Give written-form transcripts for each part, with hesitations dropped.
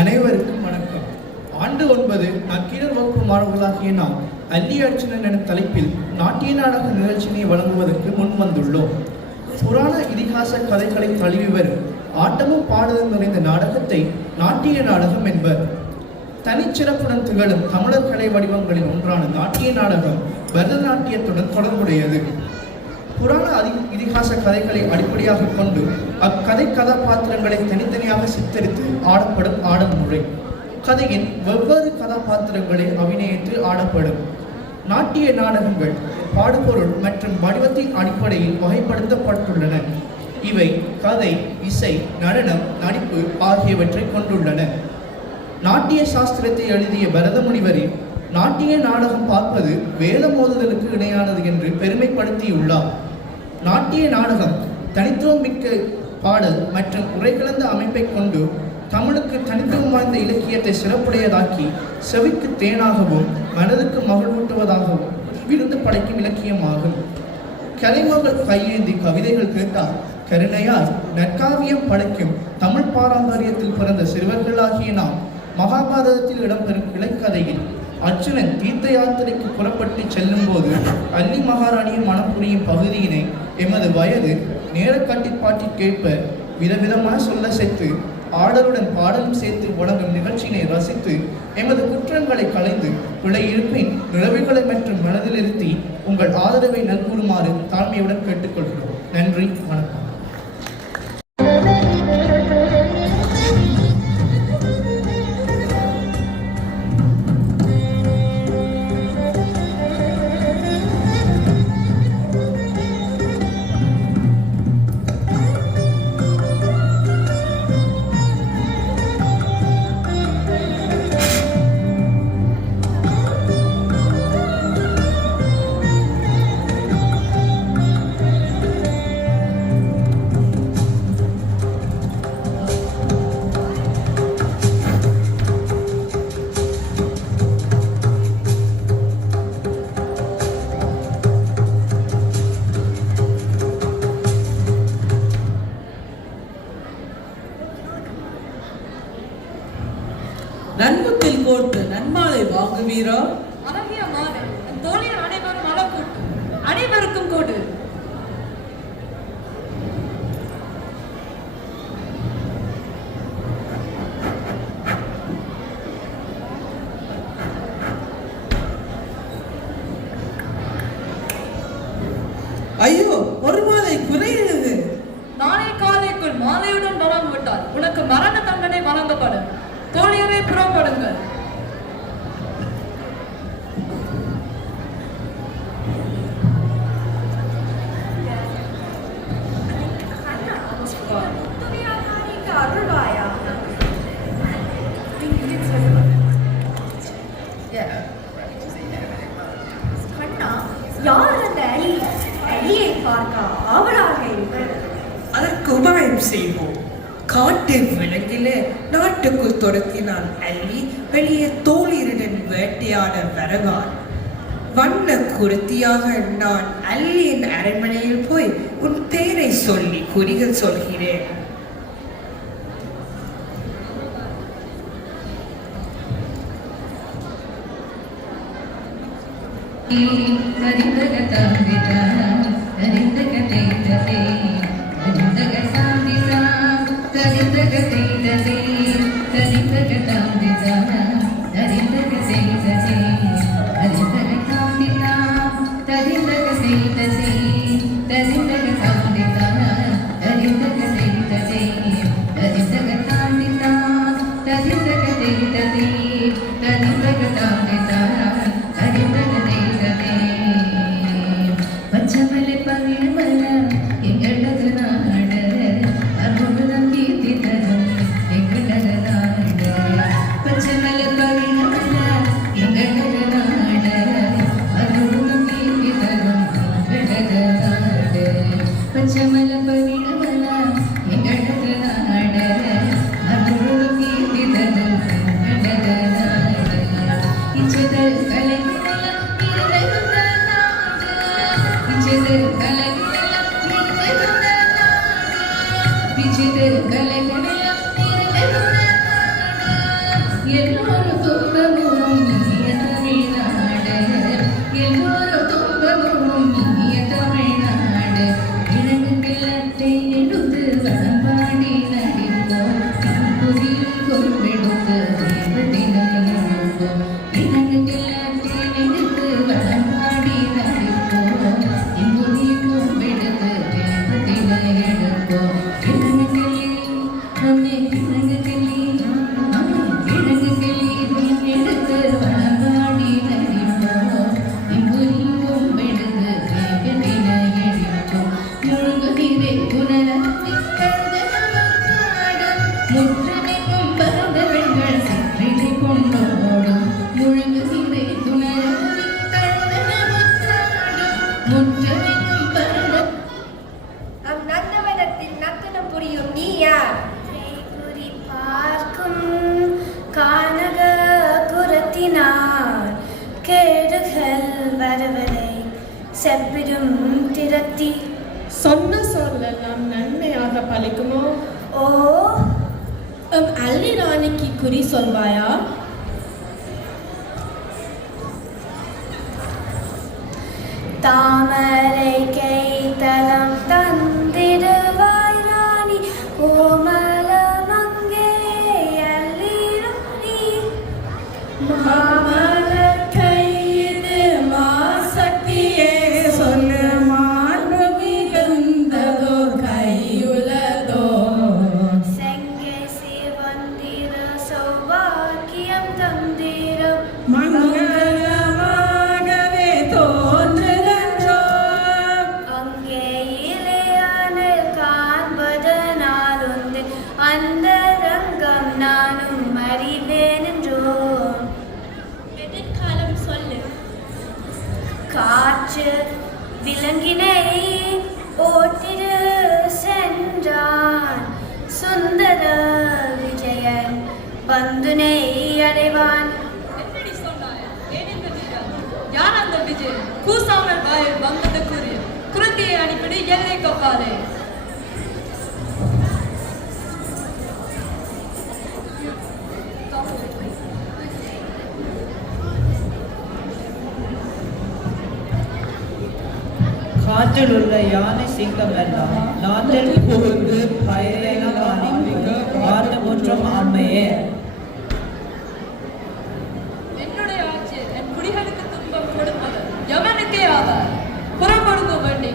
அனைவருக்கும் வணக்கம். ஆண்டு 9 நக்கீரர் வகுப்பு மாணவர்களாகிய நாம் அல்லி அர்ச்சனன் எனும் தலைப்பில் நாட்டிய நாடக நிகழ்ச்சியினை வழங்குவதற்கு முன் வந்துள்ளோம். புராண இதிகாச கதைகளை தழுவி வரும் ஆட்டமும் பாடலும் நிறைந்த நாடகத்தை நாட்டிய நாடகம் என்பர். தனிச்சிறப்புடன் திகழும் தமிழர் கலை வடிவங்களில் ஒன்றான நாட்டிய நாடகம் பரதநாட்டியத்துடன் தொடர்புடையது. புராண இதிகாச கதைகளை அடிப்படையாக கொண்டு அக்கதை கதாபாத்திரங்களை தனித்தனியாக சித்தரித்து ஆடப்படும் ஆடும் முறை. கதையின் வெவ்வேறு கதாபாத்திரங்களை அபிநயித்து ஆடப்படும். நாட்டிய நாடகங்கள் பாடுபொருள் மற்றும் வடிவத்தின் அடிப்படையில் வகைப்படுத்தப்பட்டுள்ளன. இவை கதை, இசை, நடனம், நடிப்பு ஆகியவற்றை கொண்டுள்ளன. நாட்டிய சாஸ்திரத்தை எழுதிய பரத முனிவரின் நாட்டிய நாடகம் பார்ப்பது வேத மோதுதலுக்கு இணையானது என்று பெருமைப்படுத்தியுள்ளார். நாட்டிய நாடகம் தனித்துவம் மிக்க பாடல் மற்றும் உரைகலந்த அமைப்பை கொண்டு தமிழுக்கு தனித்துவம் வாய்ந்த இலக்கியத்தை சிறப்புடையதாக்கி செவிக்கு தேனாகவும் மனதுக்கு மகிழ்வூட்டுவதாகவும் விருந்து படைக்கும் இலக்கியமாகும். கலைமகள் கையேந்தி கவிதைகள் கேட்டால் கருணையால் நற்காவியம் படைக்கும் தமிழ் பாரம்பரியத்தில் பிறந்த சிறுவர்களாகிய நாம் மகாபாரதத்தில் இடம்பெறும் இலக்கதையில் அர்ஜுனன் தீர்த்த யாத்திரைக்கு புறப்பட்டு செல்லும் போது அல்லி மகாராணியின் மனம் புரியும் பகுதியினை எமது வயது நேர கட்டுப்பாட்டிற்கேற்ப விதவிதமாக சொல்ல சேர்த்து ஆடலுடன் பாடலும் சேர்த்து வழங்கும் நிகழ்ச்சியினை ரசித்து எமது குற்றங்களை களைந்து பிழை இருப்பின் நிலவுகளை மற்றும் மனதில் இருத்தி உங்கள் ஆதரவை நல்கூறுமாறு தாழ்மையுடன் கேட்டுக்கொள்கிறோம். நன்றி, வணக்கம். நன்முத்தில் கோட்டு நன்மாலை வாங்குவீரா? அழகிய மாலை தோழியர் அனைவரும் அழக்கூட்டு அனைவருக்கும் கோடு. ஐயோ, ஒரு மாலை குறைகிறது. நாளை காலைக்குள் மாலையுடன் வராமல் விட்டால் உனக்கு மரண தண்டனை வழங்கப்படும். தோழியரை புறப்படுங்கள். அதற்கு உபாயம் செய்வோம். காட்டு விலங்கிலே நாட்டுக்குள் துரத்தினால் அல்லி வெளியே தோழியருடன் வேட்டையாட வருவான். வண்ண குருத்தியாக நான் அல்லியின் அரண்மனையில் போய் உன் பேரை சொல்லி குறிகள் சொல்கிறேன். முற்றெனினும் பரல நந்தவனத்தில் நர்த்தனம் புரியும் நீ யார்? குறி பார்க்கும் கானக குரத்தினார் கேடுகள் வரவரை செப்பிடும் திரத்தி சொன்ன சொல்லெல்லாம் நன்மையாக பலிக்குமோ? ஓ அல்லி ராணிக்கு குறி சொல்வாயா? தாமரை கைத்தலம் தந்திடுவாய் ராணி கோமலமங்கே அல்லி ராணி மாமலர் கையிடு மாசக்தியே சொல்லு மாண்பு மிகுந்ததோ கையுள்ளதோ செங்கை சிவந்திர சௌபாக்கியம் தந்திரம் மங்களமாகவே தோன்றுகின்றோ அங்கே இளையானில் காண்பதனால் உந்து அந்த ரங்கம் நானும் அறிவேனென்றோ எதிர்காலம் சொல்லு. காற்று விலங்கினை ஓட்டிடு சென்றான் சுந்தர விஜயன் பந்துனை அடைவான். எப்படி சொன்னாய்? ஏன் இந்த வீரம்? யார் அந்த விஜய்? கூசாமல் வாயில் வந்தது கூறிய குருதியை அனுப்பிடு எல்லை கப்பாலே. காற்றில் உள்ள யானை சிங்கம் எல்லாம் நாட்டில் புகுந்து பயிரெல்லாம் வாழ்ந்து முற்றும் ஆண்மையே. என்னுடைய ஆட்சி என் குடிகளுக்கு துன்பம் கொடுப்பது யமனுக்கே ஆவார். புறப்படுங்க வேண்டி.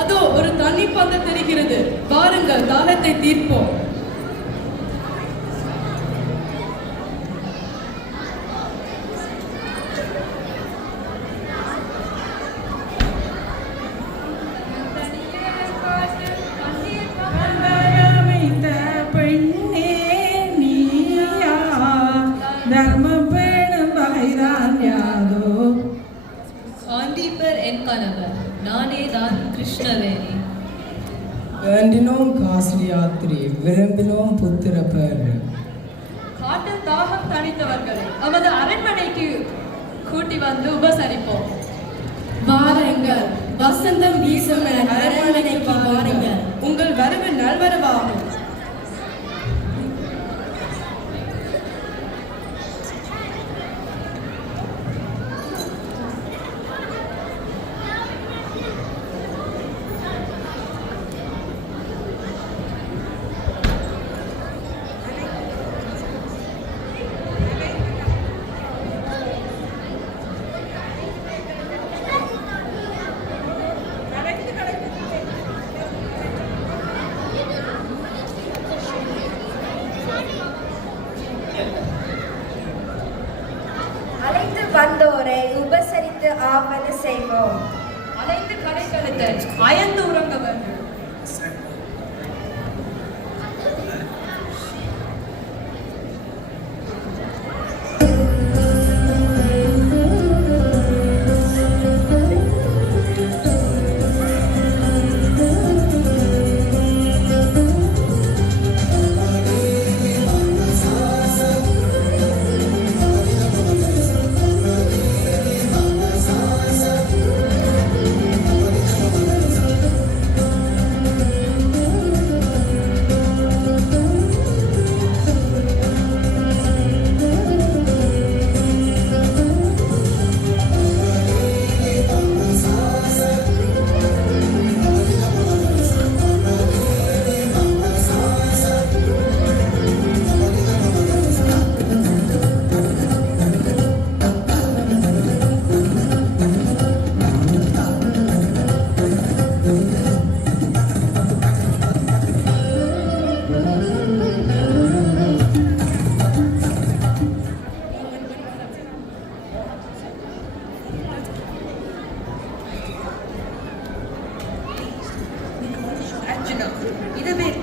அதோ ஒரு தண்ணீர் பந்தல் தெரிகிறது. வாருங்கள், தாகத்தை தீர்ப்போம். கண்டயமைந்த பெண்ணே நீயா தர்மம் பேணும் வகைதான் யாதோ ஆண்டீப்பர் என் கணவர், நானே தான் கிருஷ்ணவேணி. வேண்டினோம் காஸ்லி யாத்திரி விரும்பினோம் புத்திர பேர் காட்டில் தாகம் தணித்தவர்களை நமது அரண்மனைக்கு கூட்டி வந்து உபசரிப்போம். வாருங்கள், வசந்தம் வீசும் என் அரண்மனைக்கு வாருங்கள். உங்கள் வரவு நல்வரவாகும். அழைத்து வந்தோரை உபசரித்து ஆவன செய்வோம். அனைத்து கடைகளுக்கு அயர்ந்து உறங்க வேண்டும்.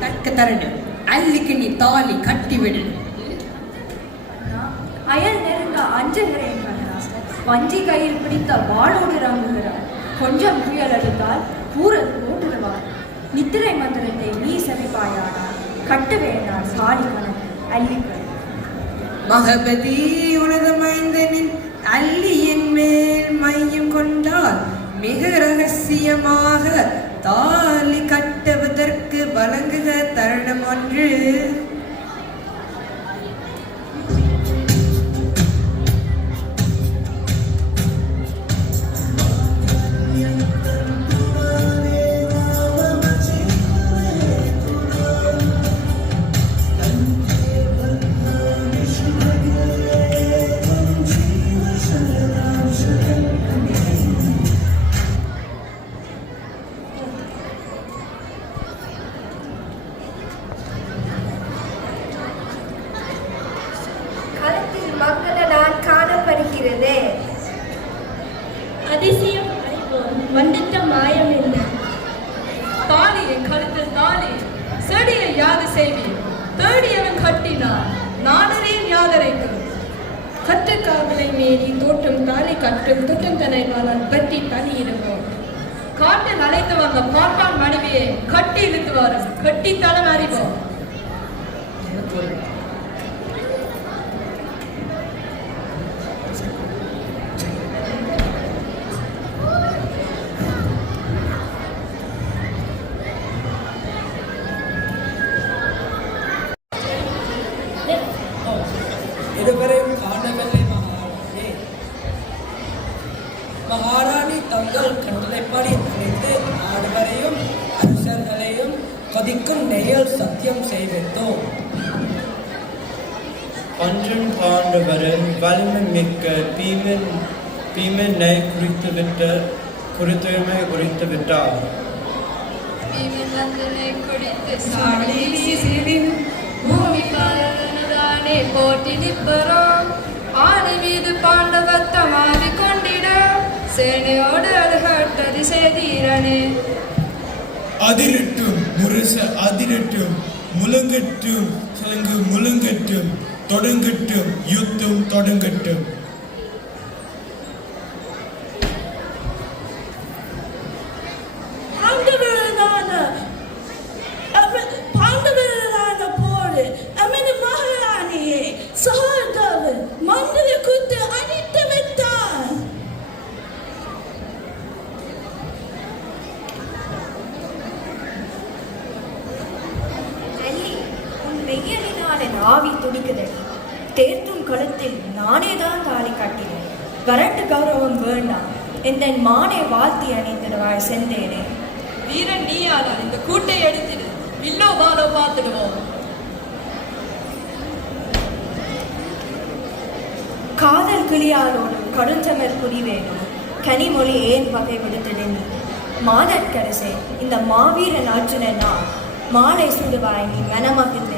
தக்க தரணும். அல்லிக்கு நீ தாலி கட்டிவிடு. அயல் நெருங்க அஞ்சுகிறேன் மகனா. வஞ்சி கையில் பிடித்த வாளோடு இறங்குகிறார். கொஞ்சம் புயல் எடுத்தால் பூரல் போட்டுடுவார். நித்திரை மந்திரத்தை நீ செவிப்பாயானால் கட்டு வேண்டாம் சாடி கணக்கு அல்லிக்கள். மகபதி உனது மைந்தனின் அல்லியின் மேல் மையம் கொண்டால் மிக ரகசியமாக தாலி கட்டுவதற்கு வழங்குக தருணம் ஒன்று. களத்தில் மங்கள நான் காணப்படுகிறதே. அதிசயம் வந்துட்ட மாயம் என்ன? தாலியை கழுத்தில் தாலி செடியை யாது செய்வீர். தேடியவன் கட்டினான் நாடரின் யாதரைக்கும். கட்டுக்காவலை மீறி தோற்றம் தாலி கட்டும் துட்டம் தனைவானால் பற்றி பணியிடுவோம். காட்டில் அழைத்து வந்த பார்ப்பான் மனைவியை கட்டி இழுத்து வரும். கட்டித்தனம் அறிவோம். இருவரையும் காணவில்லை மகாராணி. மகாராணி தங்கள் கட்டளைப்படி நினைத்து ஆடவரையும் அரசர்களையும் கொதிக்கும் நெய்யால் சத்தியம் செய்வித்தோம். பஞ்சம் பாண்டவரின் வலிமை மிக்க பீமனை குறித்துமை குறித்து விட்டார். குடித்து சாடி பூமி பாலனதானே போட்டி நிற்பரோம். ஆணி மீது பாண்டவத்தம் ஆவி கொண்டிட சேனையோடு அழுகட்டது சேதீரனே. அதிரட்டும் முரச அதிரட்டும் முழங்கட்டும் சலங்கு முழங்கட்டும் தொடங்கட்டும் யுத்தம் தொடங்கட்டும். பாண்டவரான போடு அமது மகாராணியை சகாதவன் மந்திர குத்து அடித்து விட்டான். அல்லி, உன் வெயிலினால் என் ஆவி துடிக்குதடி. தேர்த்தும் களத்தில் நானே தான் தாலி கட்டினேன். வரட்டு கௌரவம் வேண்டாம். என் மானை வாழ்த்தி அணிந்திடுவாய் சென்றேனே. வீரன் நீயானால் இந்த கூட்டை எடுத்திடு. வில்லோ பாலோ பார்த்துடுவோம். காதல் கிளியாலோடு கடுஞ்சமர் குறிவேணும். கனிமொழி ஏன் வகை விடுத்தது நீ? மாதற்கரசே, இந்த மாவீரன் அர்ஜுனனா மாலை சுடுவாய் நீ மனமகிழ்ந்து